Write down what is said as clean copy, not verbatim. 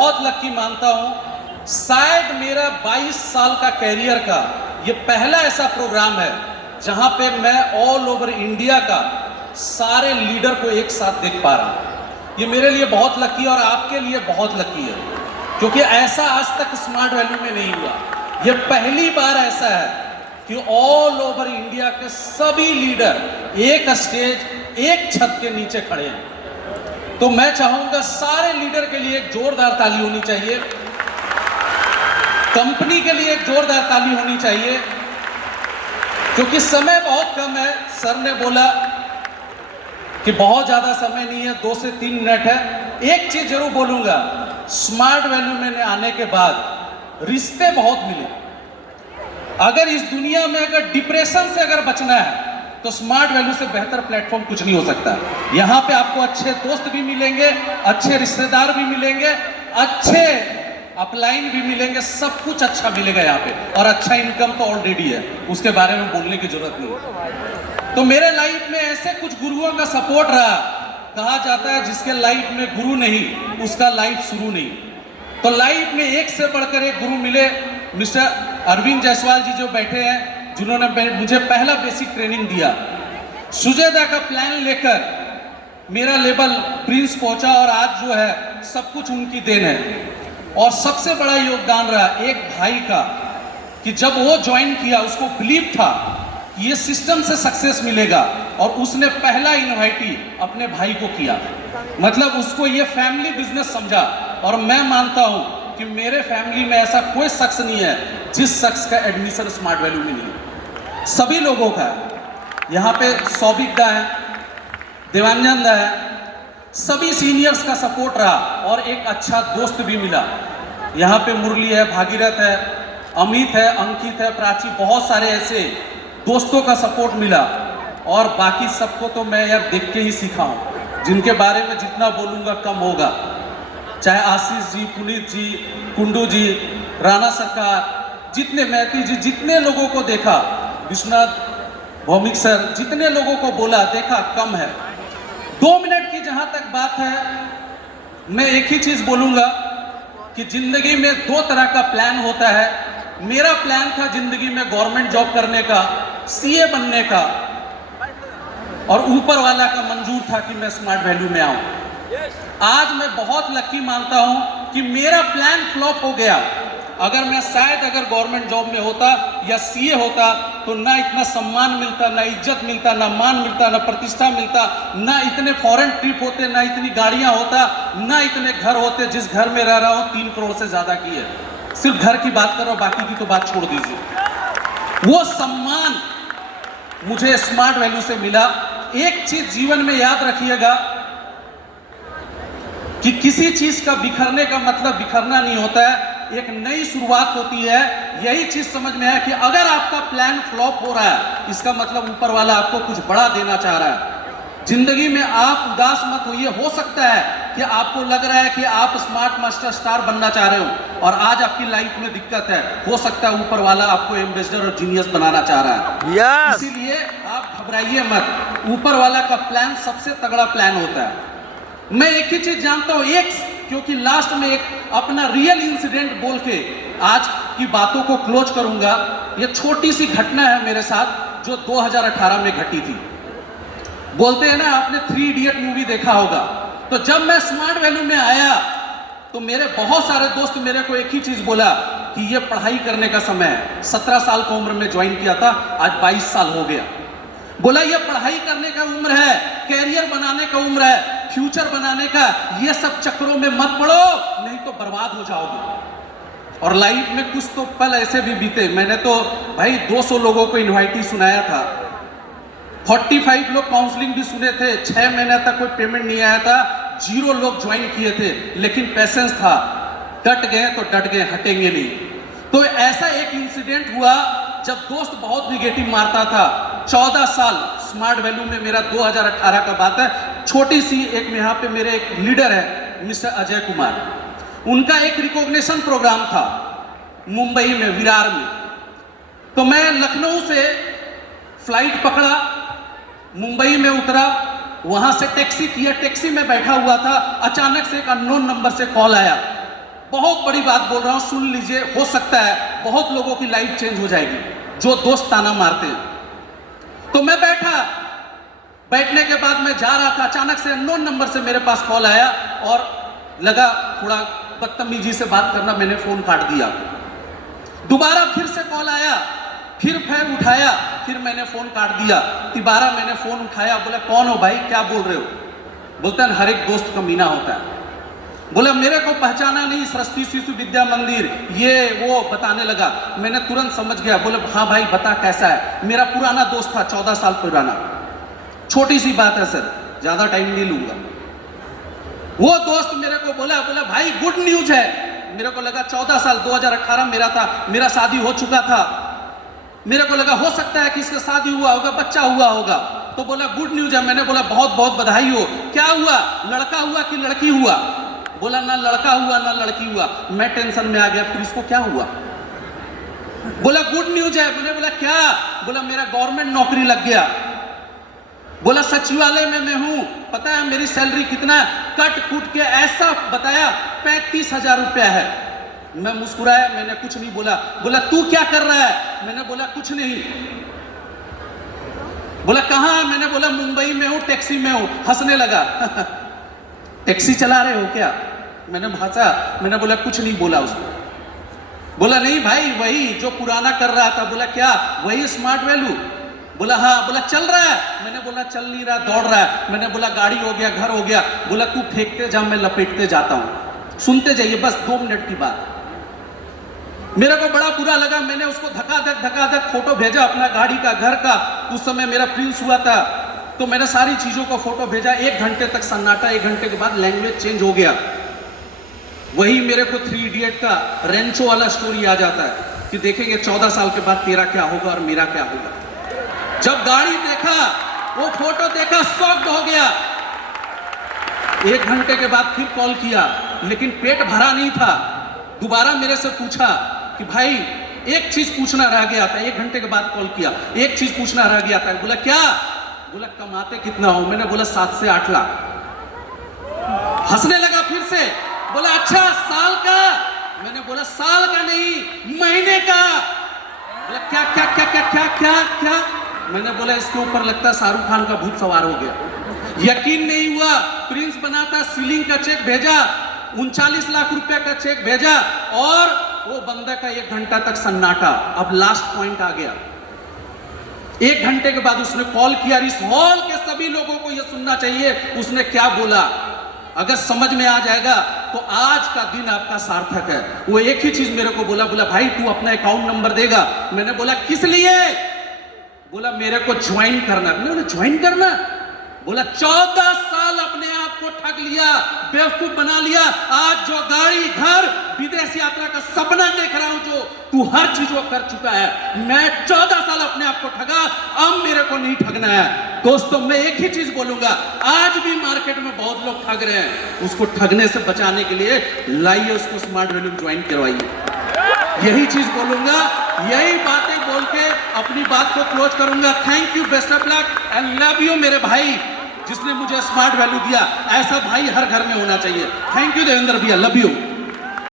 बहुत लकी मानता हूं, शायद मेरा 22 साल का कैरियर का ये पहला ऐसा प्रोग्राम है जहां पे मैं ऑल ओवर इंडिया का सारे लीडर को एक साथ देख पा रहा हूं। ये मेरे लिए बहुत लकी और आपके लिए बहुत लकी है, क्योंकि ऐसा आज तक स्मार्ट वैल्यू में नहीं हुआ। ये पहली बार ऐसा है कि ऑल ओवर इंडिया के सभी लीडर एक स्टेज एक छत के नीचे खड़े हैं। तो मैं चाहूंगा सारे लीडर के लिए एक जोरदार ताली होनी चाहिए, कंपनी के लिए एक जोरदार ताली होनी चाहिए, क्योंकि समय बहुत कम है। सर ने बोला कि बहुत ज्यादा समय नहीं है, 2 से 3 मिनट है। एक चीज जरूर बोलूंगा, स्मार्ट वैल्यू में आने के बाद रिश्ते बहुत मिले। अगर इस दुनिया में अगर डिप्रेशन से अगर बचना है तो स्मार्ट वैल्यू से बेहतर प्लेटफॉर्म कुछ नहीं हो सकता। यहां पे आपको अच्छे दोस्त भी मिलेंगे, अच्छे रिश्तेदार भी मिलेंगे, अच्छे अपलाइन भी मिलेंगे, सब कुछ अच्छा मिलेगा यहाँ पे। और अच्छा इनकम तो ऑलरेडी है, उसके बारे में बोलने की जरूरत नहीं। तो मेरे लाइफ में ऐसे कुछ गुरुओं का सपोर्ट रहा। कहा जाता है जिसके लाइफ में गुरु नहीं उसका लाइफ शुरू नहीं। तो लाइफ में एक से बढ़कर एक गुरु मिले। मिस्टर अरविंद जायसवाल जी जो बैठे हैं, जिन्होंने मुझे पहला बेसिक ट्रेनिंग दिया। सुजयदा का प्लान लेकर मेरा लेवल प्रिंस पहुंचा और आज जो है सब कुछ उनकी देन है। और सबसे बड़ा योगदान रहा एक भाई का, कि जब वो ज्वाइन किया उसको बिलीव था कि ये सिस्टम से सक्सेस मिलेगा, और उसने पहला इनवाइट ही अपने भाई को किया। मतलब उसको ये फैमिली बिजनेस समझा। और मैं मानता हूं कि मेरे फैमिली में ऐसा कोई शख्स नहीं है जिस शख्स का एडमिशन स्मार्ट वैल्यू में नहीं है। सभी लोगों का यहाँ पे सौभिक दा है, देवानंद है, सभी सीनियर्स का सपोर्ट रहा और एक अच्छा दोस्त भी मिला। यहाँ पे मुरली है, भागीरथ है, अमित है, अंकित है, प्राची, बहुत सारे ऐसे दोस्तों का सपोर्ट मिला। और बाकी सबको तो मैं यार देख के ही सीखा हूँ, जिनके बारे में जितना बोलूँगा कम होगा। चाहे आशीष जी, पुनीत जी, कुंडू जी, राणा सरकार, जितने मैती जी, जितने लोगों को देखा, विश्वनाथ भौमिक सर, जितने लोगों को बोला देखा कम है। 2 मिनट की जहां तक बात है, मैं एक ही चीज बोलूंगा कि जिंदगी में 2 तरह का प्लान होता है। मेरा प्लान था जिंदगी में गवर्नमेंट जॉब करने का, सीए बनने का, और ऊपर वाला का मंजूर था कि मैं स्मार्ट वैल्यू में आऊं। आज मैं बहुत लकी मानता हूं कि मेरा प्लान फ्लॉप हो गया। अगर मैं शायद अगर गवर्नमेंट जॉब में होता या सीए होता तो ना इतना सम्मान मिलता, ना इज्जत मिलता, ना मान मिलता, ना प्रतिष्ठा मिलता, ना इतने फॉरेन ट्रिप होते, ना इतनी गाड़ियां होता, ना इतने घर होते। जिस घर में रह रहा हूं 3 करोड़ से ज्यादा की है। सिर्फ घर की बात कर रहा हूं, बाकी की तो बात छोड़ दीजिए। वो सम्मान मुझे स्मार्ट वैल्यू से मिला। एक चीज जीवन में याद रखिएगा कि किसी चीज का बिखरने का मतलब बिखरना नहीं होता है, एक नई शुरुआत होती है। यही चीज समझ में है कि अगर आपका प्लान फ्लॉप हो रहा है, इसका मतलब ऊपर वाला आपको कुछ बड़ा देना चाह रहा है। जिंदगी में आप उदास मत होइए। हो सकता है कि आपको लग रहा है कि आप स्मार्ट मास्टर स्टार बनना चाह रहे हो और आज आपकी लाइफ में दिक्कत है। हो सकता है ऊपर वाला आपको एम्बेसडर और जीनियस बनाना चाह रहा है। Yes. इसीलिए आप घबराइए मत। ऊपर वाला का प्लान सबसे तगड़ा प्लान होता है। मैं एक ही चीज जानता हूं, क्योंकि लास्ट में एक अपना रियल इंसिडेंट बोल के आज की बातों को क्लोज करूंगा। ये छोटी सी घटना है मेरे साथ जो 2018 में घटी थी। बोलते हैं ना, आपने 3 इडियट मूवी देखा होगा। तो जब मैं स्मार्ट वैल्यू में आया तो मेरे बहुत सारे दोस्त मेरे को एक ही चीज बोला कि ये पढ़ाई करने का समय है। 17 साल की उम्र में ज्वाइन किया था, आज 22 साल हो गया। बोला ये पढ़ाई करने का उम्र है, कैरियर बनाने का उम्र है, फ्यूचर बनाने का। ये सब चक्रों में मत पड़ो, नहीं तो बर्बाद हो जाओगे। और लाइफ में कुछ तो पल ऐसे भी बीते। मैंने तो भाई 200 लोगों को इनवाइट ही सुनाया था, 45 लोग काउंसलिंग भी सुने थे, 6 महीने तक कोई पेमेंट नहीं आया था, 0 लोग ज्वाइन किए थे। लेकिन पैसेंस था, डट गए तो डट गए, हटेंगे नहीं। तो ऐसा एक इंसिडेंट हुआ जब दोस्त बहुत निगेटिव मारता था। 14 साल स्मार्ट वैल्यू में मेरा 2018 का बात है। छोटी सी एक यहाँ पे मेरे एक लीडर है मिस्टर अजय कुमार, उनका एक रिकॉग्निशन प्रोग्राम था मुंबई में, विरार में। तो मैं लखनऊ से फ्लाइट पकड़ा, मुंबई में उतरा, वहां से टैक्सी किया, टैक्सी में बैठा हुआ था, अचानक से एक अननोन नंबर से कॉल आया बहुत बड़ी बात बोल रहा हूं, सुन लीजिए, हो सकता है बहुत लोगों की लाइफ चेंज हो जाएगी जो दोस्त ताना मारते हैं। तो मैं बैठने के बाद मैं जा रहा था, अचानक से अननोन नंबर से मेरे पास कॉल आया और लगा थोड़ा बदतमीजी से बात करना, मैंने फोन काट दिया। दोबारा फिर से कॉल आया, फिर उठाया, फिर मैंने फोन काट दिया। दोबारा मैंने फोन उठाया, बोला कौन हो भाई, क्या बोल रहे हो? बोलता है हर एक दोस्त का मीना होता है। बोला मेरे को पहचाना नहीं, सरस्वती शिशु विद्या मंदिर ये वो बताने लगा। मैंने तुरंत समझ गया। बोले हाँ भाई बता कैसा है? मेरा पुराना दोस्त था, 14 साल पुराना। छोटी सी बात है सर, ज्यादा टाइम नहीं लूंगा। वो दोस्त मेरे को बोला भाई गुड न्यूज है। मेरे को लगा 14 साल 2018 मेरा था, मेरा शादी हो चुका था। मेरे को लगा हो सकता है कि इसका शादी हुआ होगा, बच्चा हुआ होगा। तो बोला गुड न्यूज है। मैंने बोला बहुत बहुत बधाई हो। क्या हुआ, लड़का हुआ कि लड़की हुआ? बोला ना लड़का हुआ ना लड़की हुआ। मैं टेंशन में आ गया, फिर इसको क्या हुआ? बोला गुड न्यूज है। मैंने बोला क्या? बोला मेरा गवर्नमेंट नौकरी लग गया। बोला सचिवालय में मैं हूं, पता है मेरी सैलरी कितना है? कट कुट के ऐसा बताया 35,000 रुपया है। मैं मुस्कुराया, मैंने कुछ नहीं बोला। बोला तू क्या कर रहा है? मैंने बोला कुछ नहीं। बोला कहां? मैंने बोला मुंबई में हूं, टैक्सी में हूं। हंसने लगा टैक्सी चला रहे हो क्या? मैंने हंसा, मैंने बोला कुछ नहीं बोला उसको। बोला नहीं भाई वही जो पुराना कर रहा था। बोला क्या? वही स्मार्ट वैल्यू। बोला हाँ। बोला चल रहा है? मैंने बोला चल नहीं रहा, दौड़ रहा है। मैंने बोला गाड़ी हो गया, घर हो गया। बोला तू फेंकते जा, मैं लपेटते जाता हूं। सुनते जाइए, बस 2 मिनट की बात। मेरे को बड़ा बुरा लगा। मैंने उसको धकाधक फोटो भेजा अपना गाड़ी का, घर का। उस समय मेरा प्रिंस हुआ था, तो मैंने सारी चीजों को फोटो भेजा। 1 घंटे तक सन्नाटा, 1 घंटे के बाद लैंग्वेज चेंज हो गया। वही मेरे को 3 इडियट का रेंचो वाला स्टोरी आ जाता है कि देखेंगे 14 साल के बाद तेरा क्या होगा और मेरा क्या होगा। जब गाड़ी देखा, वो फोटो देखा, शॉक्ड हो गया। 1 घंटे के बाद फिर कॉल किया, लेकिन पेट भरा नहीं था। दोबारा मेरे से पूछा कि भाई एक चीज पूछना रह गया था। 1 घंटे के बाद कॉल किया, एक चीज पूछना रह गया था। बोला क्या? बोला कमाते कितना हो? मैंने बोला 7 से 8 लाख। हंसने लगा फिर से। बोला अच्छा साल का? मैंने बोला साल का नहीं, महीने का। बोला क्या क्या क्या क्या क्या क्या क्या? मैंने बोला इसके ऊपर लगता है शाहरुख खान का भूत सवार हो गया। यकीन नहीं हुआ। प्रिंस बनाता सीलिंग का चेक भेजा, 39 लाख रुपया का चेक भेजा, और वो बंदा का 1 घंटा तक सन्नाटा। अब लास्ट पॉइंट आ गया। 1 घंटे के बाद उसने कॉल किया। इस हॉल के सभी लोगों को यह सुनना चाहिए उसने क्या बोला। अगर समझ में आ जाएगा तो आज का दिन आपका सार्थक है। वो एक ही चीज मेरे को बोला भाई तू अपना अकाउंट नंबर देगा? मैंने बोला किस लिए? बोला मेरे को ज्वाइन करना। मैंने बोला ज्वाइन करना? बोला 14 साल अपने आप को ठग लिया, बेवकूफ बना लिया। आज जो गाड़ी, घर, विदेश यात्रा का सपना देख रहा हूं, जो तू हर चीज वो कर चुका है। मैं 14 साल अपने आप को ठगा, अब मेरे को नहीं ठगना है। दोस्तों मैं एक ही चीज बोलूंगा, आज भी मार्केट में बहुत लोग ठग रहे हैं। उसको ठगने से बचाने के लिए लाइए उसको स्मार्ट वैल्यू ज्वाइन करवाइए। यही चीज बोलूंगा, यही बातें बोल के अपनी बात को क्लोज करूंगा। Thank you, best of luck and love you मेरे भाई, जिसने मुझे स्मार्ट वैल्यू दिया। ऐसा भाई हर घर में होना चाहिए। थैंक यू देवेंद्र भैया, लव यू।